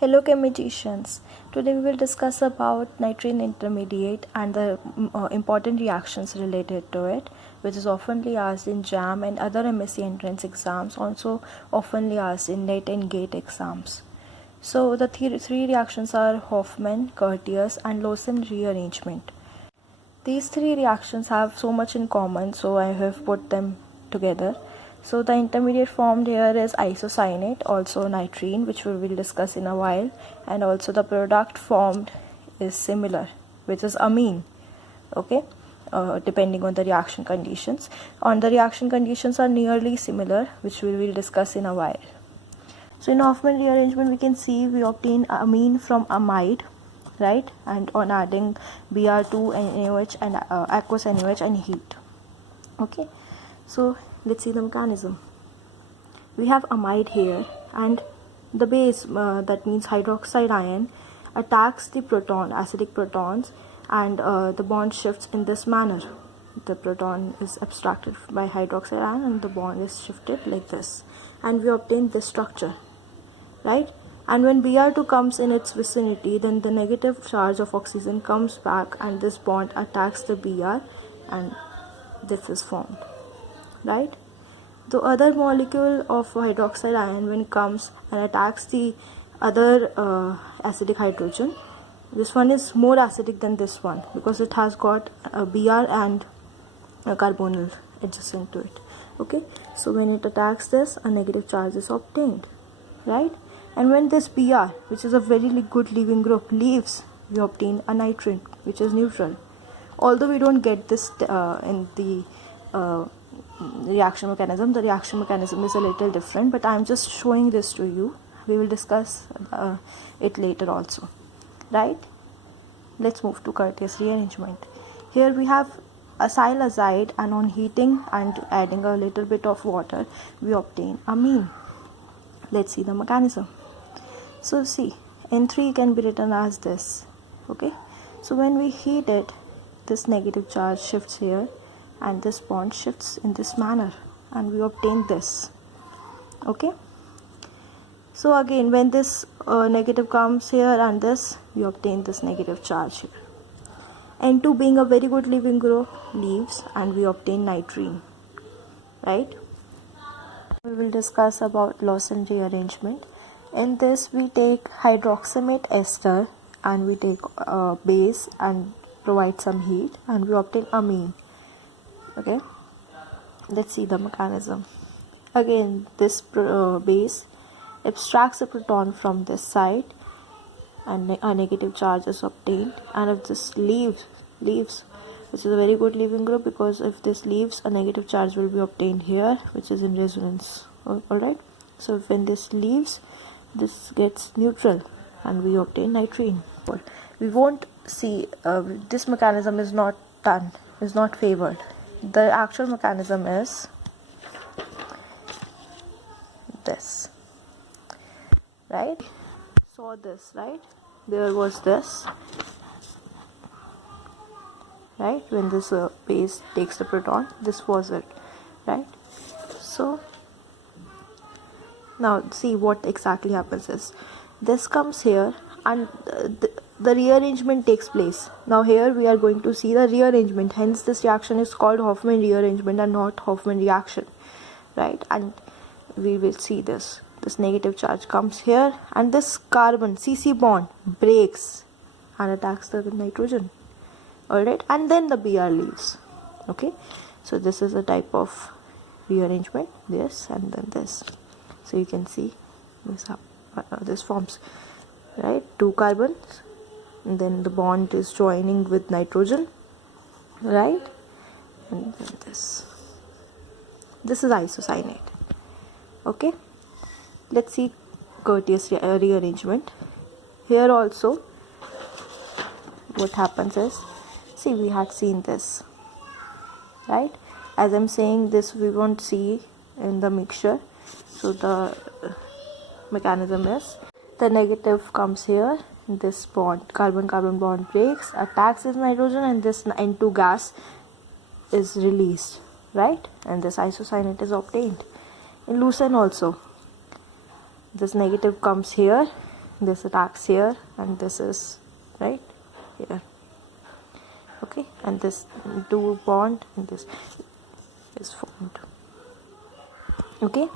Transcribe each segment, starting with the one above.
Hello chemicians. Today we will discuss about nitrene intermediate and the important reactions related to it, which is oftenly asked in JAM and other MSc entrance exams, also oftenly asked in NET and GATE exams. So the three reactions are Hofmann, Curtius and Hofmann Rearrangement. These three reactions have so much in common, so I have put them together. So the intermediate formed here is isocyanate, also nitrene, which we will discuss in a while, and also the product formed is similar, which is amine. Okay, depending on the reaction conditions. The reaction conditions are nearly similar, which we will discuss in a while. So in Hofmann rearrangement, we can see we obtain amine from amide, right? And on adding Br2 and NaOH and aqueous NaOH and heat. Okay, so let's see the mechanism. We have amide here, and the base, that means hydroxide ion, attacks the proton, acidic protons, and the bond shifts in this manner. The proton is abstracted by hydroxide ion and the bond is shifted like this, and we obtain this structure, right? And when Br2 comes in its vicinity, then the negative charge of oxygen comes back and this bond attacks the Br and this is formed, right? The other molecule of hydroxide ion, when it comes and attacks the other acidic hydrogen, this one is more acidic than this one because it has got a Br and a carbonyl adjacent to it. Okay, so when it attacks this, a negative charge is obtained, right? And when this Br, which is a very good leaving group, leaves, we obtain a nitrate, which is neutral. Although we don't get this in the reaction mechanism, the reaction mechanism is a little different, but I'm just showing this to you. We will discuss it later also, right? Let's move to Curtius rearrangement. Here we have acyl azide, and on heating and adding a little bit of water, we obtain amine. Let's see the mechanism. So see, N3 can be written as this. Okay, so when we heat it, this negative charge shifts here and this bond shifts in this manner and we obtain this. Okay, so again when this negative comes here and this, we obtain this negative charge here. N2 being a very good leaving group leaves and we obtain nitrene, right? We will discuss about Lawson rearrangement. In this we take hydroxamate ester and we take base and provide some heat and we obtain amine. Okay, let's see the mechanism. Again, this base abstracts the proton from this side and a negative charge is obtained, and if this leaves, which is a very good leaving group, because if this leaves, a negative charge will be obtained here, which is in resonance. Alright, so when this leaves, this gets neutral and we obtain nitrene. We won't see this mechanism is not done, is not favored. The actual mechanism is this, right? Saw this, right? There was this, right? When this base takes the proton, this was it, right? So now see what exactly happens is this comes here and the rearrangement takes place. Now here we are going to see the rearrangement, hence this reaction is called Hofmann rearrangement and not Hofmann reaction, right? And we will see this negative charge comes here and this carbon CC bond breaks and attacks the nitrogen, alright, and then the Br leaves. Okay, so this is a type of rearrangement, this and then this. So you can see this forms, right, two carbons and then the bond is joining with nitrogen, right, and then this is isocyanate. Okay, let's see Curtius rearrangement. Here also what happens is, see, we had seen this, right? As I'm saying this, we won't see in the mixture. So the mechanism is the negative comes here, this bond, carbon-carbon bond breaks, attacks this nitrogen, and this N2 gas is released, right? And this isocyanate is obtained. In Lucerne also, this negative comes here this attacks here, and this is right here. Okay, and this two bond and this is formed. Okay,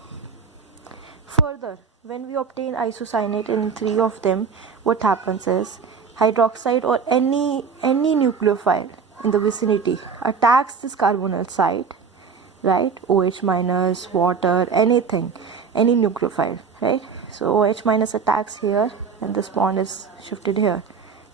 further, when we obtain isocyanate in 3 of them, what happens is hydroxide or any nucleophile in the vicinity attacks this carbonyl site, right? OH minus, water, anything, any nucleophile, right? So OH minus attacks here and this bond is shifted here.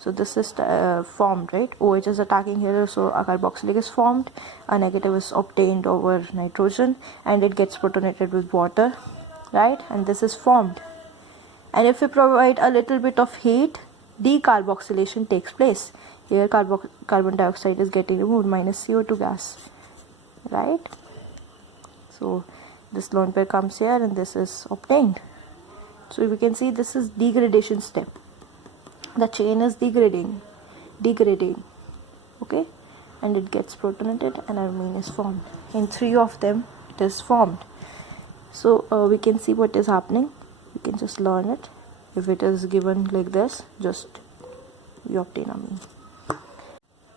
So this is formed, right? OH is attacking here, so a carboxylic is formed, a negative is obtained over nitrogen, and it gets protonated with water, right? And this is formed. And if we provide a little bit of heat, decarboxylation takes place. Here carbon dioxide is getting removed, minus CO2 gas, right? So this lone pair comes here and this is obtained. So we can see this is degradation step. The chain is degrading, okay, and it gets protonated and amine is formed. In 3 of them it is formed. So we can see what is happening. You can just learn it. If it is given like this, just we obtain amine.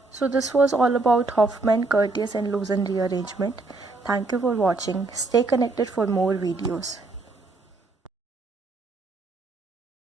So this was all about Hofmann, Curtius and Hofmann rearrangement. Thank you for watching. Stay connected for more videos.